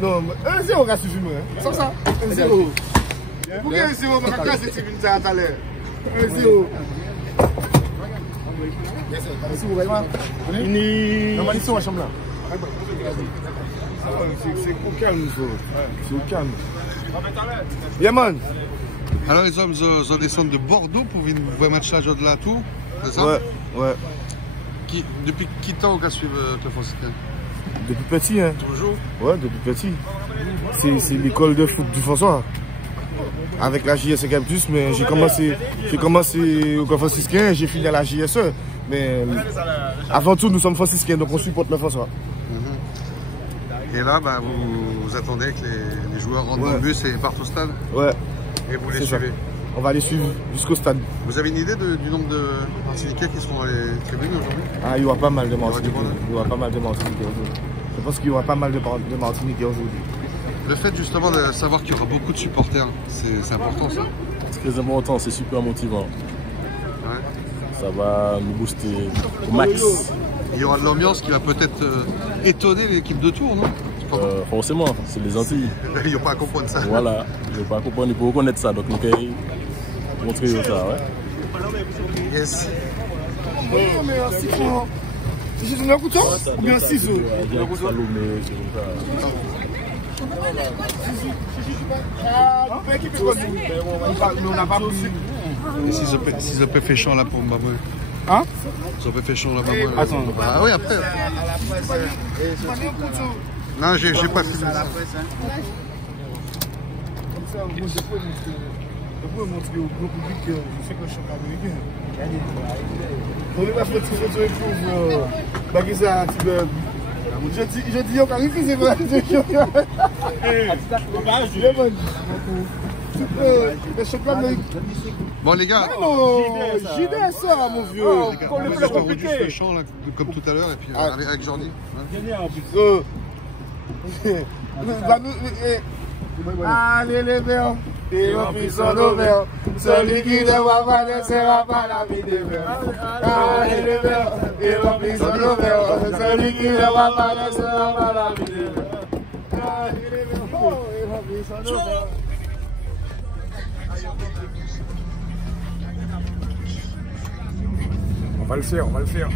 Non, 1-0 va suffire. Sans ça, 1-0. Pourquoi 1-0? Je vais casser cette minute à l'heure. 1-0. C'est au calme, c'est au calme. Yeah, man. Alors les hommes descendent de Bordeaux pour venir voir un match là de la Tour, c'est ça? Ouais. Depuis qui temps vous suivez le Franciscain? Depuis petit, hein. Toujours? Ouais, depuis petit. C'est l'école de foot du François. Avec la JS Campus, mais j'ai commencé au Club Franciscain et j'ai fini à la JSE. Mais avant tout, nous sommes franciscains, donc on supporte le François. Et là, bah, vous attendez que les joueurs rentrent dans le bus et partent au stade? Ouais. Et vous les suivez? On va les suivre jusqu'au stade. Vous avez une idée du nombre de Martiniquais qui seront dans les tribunes aujourd'hui? Ah, il y aura pas mal de Martiniquais. Il y aura pas mal de Martiniquais aujourd'hui. Je pense qu'il y aura pas mal de Martiniquais aujourd'hui. Le fait justement de savoir qu'il y aura beaucoup de supporters, c'est important ça? C'est très important, c'est super motivant. Ouais. Ça va nous booster au max. Il y aura de l'ambiance qui va peut-être étonner l'équipe de Tours, non? Forcément, c'est les Antilles. Ils n'ont pas à comprendre ça. Voilà, ils n'ont pas à comprendre, il faut reconnaître ça. Donc nous pouvons montrer ça, ouais. Yes. Oh, mais un siphon. J'ai un couteau ou bien un ciseau? On n'a pas possible. Si ça peut faire chaud là pour moi. Hein? Ça peut faire chaud là pour moi. Attends. Ah oui, après. Non, j'ai pas filmé ça. Comme ça, moi, je peux montrer au gros public que je sais que je suis américain. On est pas fait de photo et pour baguer ça un petit peu. Je dis, on va refuser pour la deuxième. Bon les gars, j'ai des ça mon vieux. on va juste le chant là, comme tout à l'heure et puis avec Jordi. Allez les verts, et on pisse son verts. Celui qui ne va pas ne sera pas la vie des verts. Allez les verts, et on pisse son verts. Celui qui ne va pas ne sera pas la vie des verts. Allez les verts, et on pisse son verts. On va le faire, on va le faire.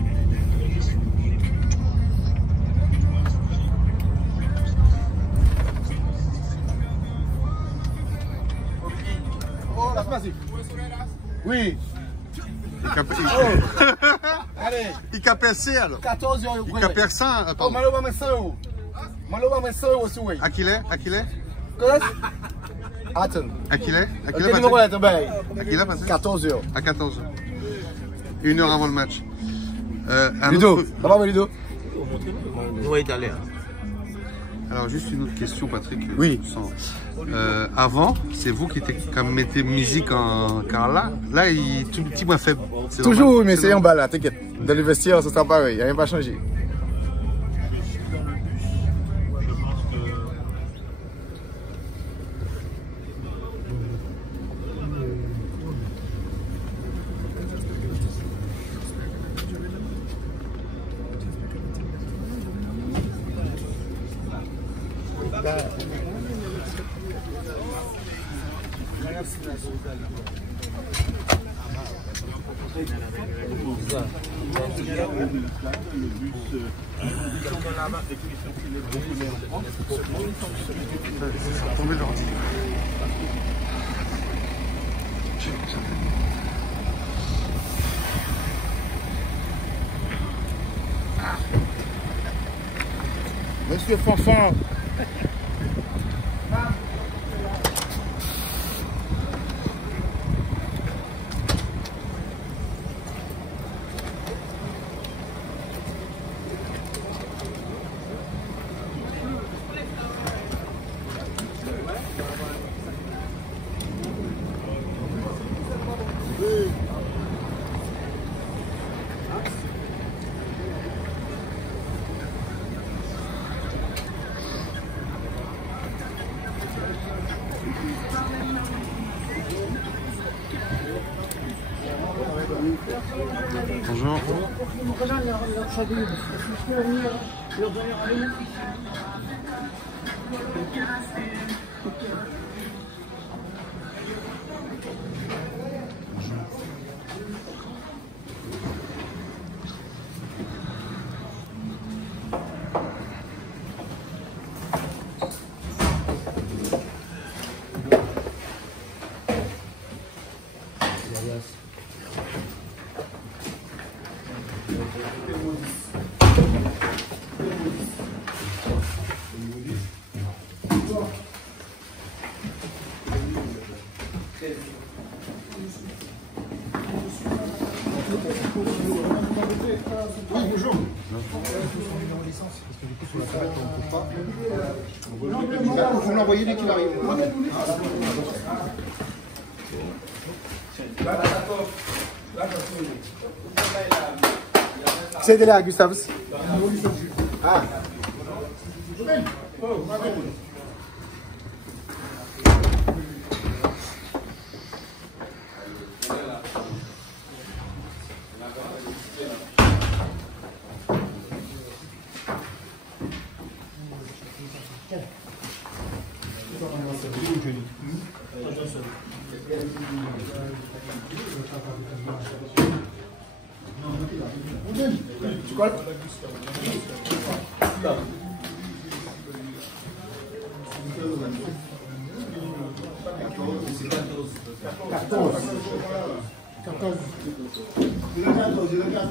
Oui. Il capait C alors. 14 euros. Il capait 100. Oh, malheureusement, 100 euros. Malheureusement, 100 euros, oui. À qui l'est? Attends. À qui l'est? À qui l'est? À qui l'est passé? 14 euros. À 14 heures. 1 heure avant le match. Ludo, ça va, Ludo? Oui, italien. Alors, juste une autre question, Patrick. Oui. Avant, c'est vous qui mettez musique en. Car là, il est tout petit moins faible. Toujours, mais c'est en bas là, t'inquiète. Dans le vestiaire, ça sera pareil, il n'y a rien pas changé. Tombez l'ordi. Monsieur Fanfan. Bonjour. Bonjour. Parce que du coup, sur la palette, on ne peut pas. Vous l'envoyez dès qu'il arrive. C'est là, Gustave. Ah. Tu colles?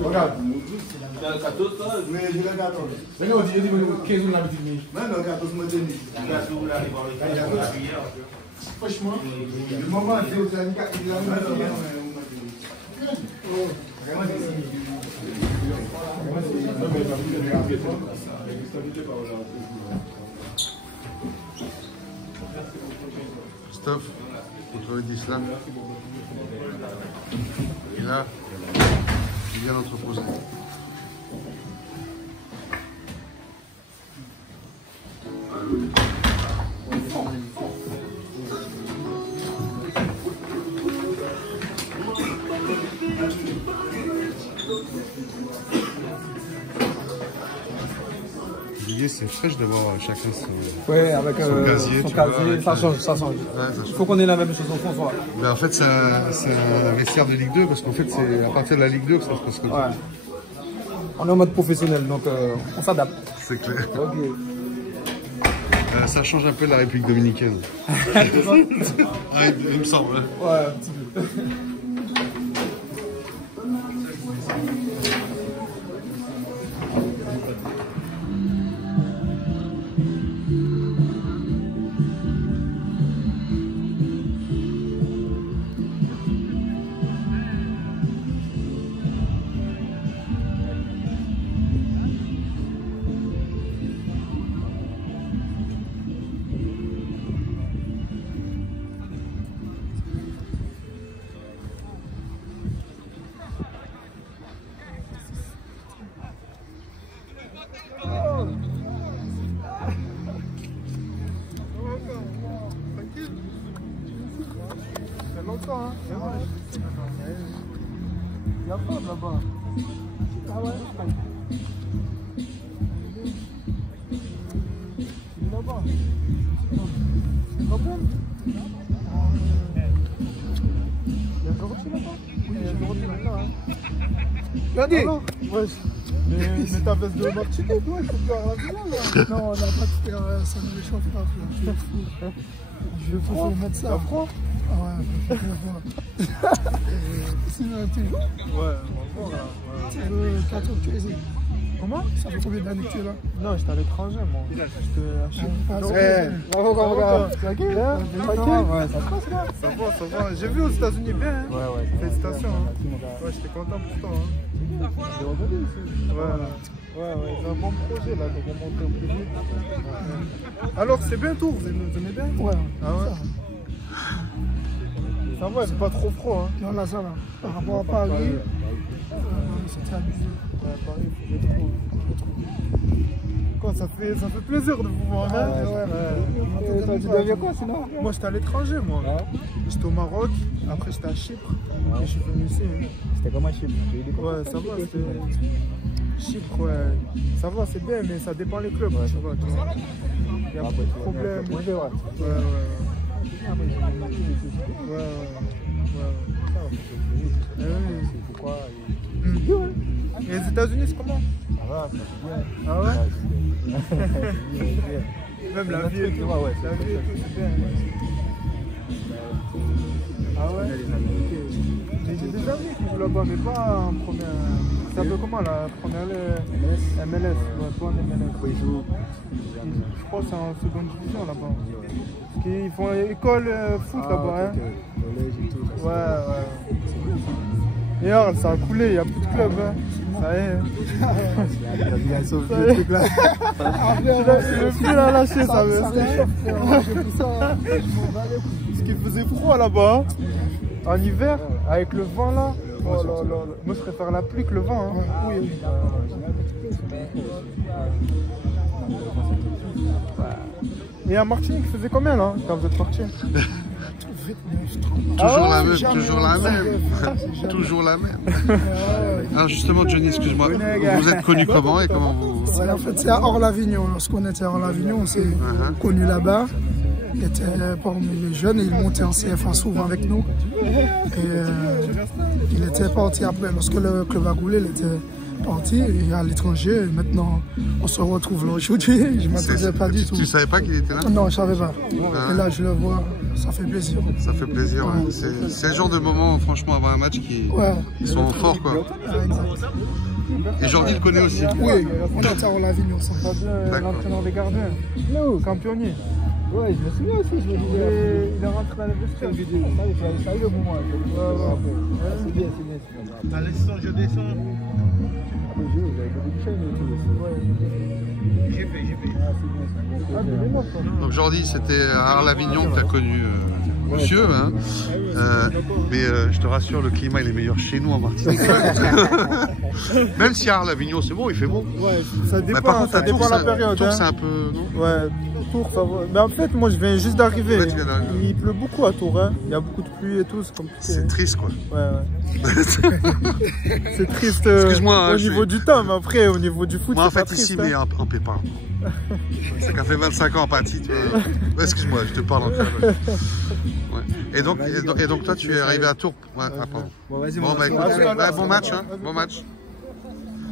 Regarde. Mais je le 14. Mais non, il dit 15 ou la petite nuit. Mais non, 14 mois de nuit. Franchement, le moment où il a une carte, il a une Christophe, contrôle d'Islam. Et là, il vient d'entreposer. L'idée c'est fraîche d'avoir chacun son, avec son casier, ça change. Ouais, Il faut qu'on ait la même chose en France. Mais en fait c'est un vestiaire de Ligue 2 parce qu'en fait c'est à partir de la Ligue 2 que ça se passe comme ça. On est en mode professionnel donc on s'adapte. C'est clair. Okay. Ça change un peu de la République dominicaine. Il me semble. Ouais, un petit peu. Hein. Il y a pas là-bas. Ah ouais. Il est là-bas. C'est pas bon. Il y a un corruption là-bas. Oui, il y a un corruption là-bas. Regardez. Mais ta veste de Martinique, ouais, il faut faire la villa là. Non, on n'a pas de faire, ça me réchauffe pas. Je vais fou. Je vais fou mettre ça. Froid. Ah ouais, je vais voir. C'est t'es jour? Ouais, on va voir là. C'est le 14 que tu es ici. Comment? Ça fait combien d'années que tu es là? Non, j'étais à l'étranger moi. J'étais à Chypre. Bravo, tranquille? Ouais, ça se passe là. Ça va. J'ai vu aux États-Unis bien. Hein. Ouais. Félicitations. Hein. Ouais, j'étais content pour toi. Hein. J'ai regardé ici. Ouais, c'est un bon projet là, de remonter au plus vite. Alors, c'est bien tout, vous aimez bien? Ouais. Ah ouais? Ça va, c'est pas trop froid. Hein. Non, là, ça va. Par rapport à Paris, c'était abusé. Ouais, Paris, il faut trop. Quoi, ça fait plaisir de vous voir. Hein. Ouais. Tu deviens quoi sinon? Moi, j'étais à l'étranger, moi. Ouais. J'étais au Maroc, après j'étais à Chypre. Et je suis venu ici. Hein. C'était comment à Chypre? Ouais, ça va. Chypre, ouais. Ça va, c'est bien, mais ça dépend les clubs. Tu vois. Il y a beaucoup de problèmes. Et les États-Unis, c'est comment? Ça va, c'est bien. Ah ouais? Même la vie et tout. La vie et tout, c'est bien. Ah ouais? J'ai des amis qui jouent là-bas, mais pas en première. C'est un peu comment la première MLS? Ouais, pas en MLS. Je crois que c'est en seconde division là-bas. Parce qu'ils font école foot là-bas, hein? Ouais. Et alors, ça a coulé, il n'y a plus de club, hein? Ça y est. Le fil a lâché, ça veut dire. Parce qu'il faisait froid là-bas. En hiver, avec le vent là. Oh là là. Moi, je préfère la pluie que le vent. Hein. Oui. Et à Martinique, il faisait combien là, quand vous êtes parti? Toujours la même. Alors justement, Johnny, excuse-moi, vous êtes connu comment et comment vous... En fait, c'est à Orlavignon. Lorsqu'on était à Orlavignon, on s'est connu là-bas. Il était parmi les jeunes et il montait en CFA souvent avec nous. Et il était parti après. Lorsque le club a coulé, il était parti à l'étranger. Et maintenant, on se retrouve là aujourd'hui. Je ne m'attendais pas du tout. Tu ne savais pas qu'il était là? Non, je ne savais pas. Et là, je le vois. Ça fait plaisir. Ça fait plaisir, ouais. C'est le genre de moment, franchement, avant un match qui sont forts, quoi. Et Jordi le connaît aussi. Oui, on était à Orlavignon. L'entraîneur des gardiens. Campionnier. Ouais, je me souviens aussi, je me disais. Il est rentré dans les vestiaires. Ça a eu le moment. C'est bien. À l'instant, je descends. Après, vous avez beaucoup de chaînes et tout aussi. J'ai fait. Donc Jordi, c'était à Arles-Avignon que tu as connu monsieur, hein. Mais je te rassure, le climat il est meilleur chez nous en Martinique. Même si à Arles-Avignon c'est bon, il fait bon. Ouais, ça dépend, par contre, ça dépend la période. Tours, hein. c'est un peu... Non, ouais, Tours, ça va. Mais en fait, moi je viens juste d'arriver. Ouais, tu viens d'arriver. Il pleut beaucoup à Tours, hein. Il y a beaucoup de pluie et tout, c'est compliqué. C'est triste, quoi. Ouais. C'est triste Excuse-moi, au niveau du temps, mais après, au niveau du foot, moi, en c'est fait, pas ici, triste, mais en pépin. C'est qu'à fait 25 ans en pâtis, tu vois. Excuse-moi, je te parle encore. Ouais. Et donc, toi, tu es arrivé à Tours. Ouais, pardon. Bon, écoute, bon match, hein. Bon match.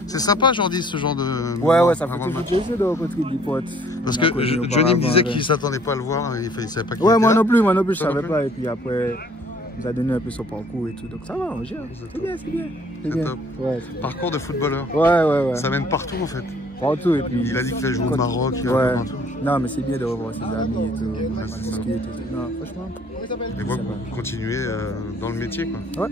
C'est sympa, Jordi, ce genre de... Ouais, ça fait toujours plaisir de rencontrer des potes. Parce que Johnny me disait qu'il ne s'attendait pas à le voir, il savait pas qu'il ouais, était moi là. non plus, je savais pas. Et puis après, il nous a donné un peu son parcours et tout. Donc ça va, on gère. C'est bien. C'est top. Ouais, parcours de footballeur. Ouais. Ça mène partout, en fait. Partout. Et puis, il a dit qu'il a joué au Maroc, ouais. Partout. Non, mais c'est bien de revoir ses amis et tout. Ouais, c'est ça. Non, franchement. Et vous continuez dans le métier, quoi. Ouais.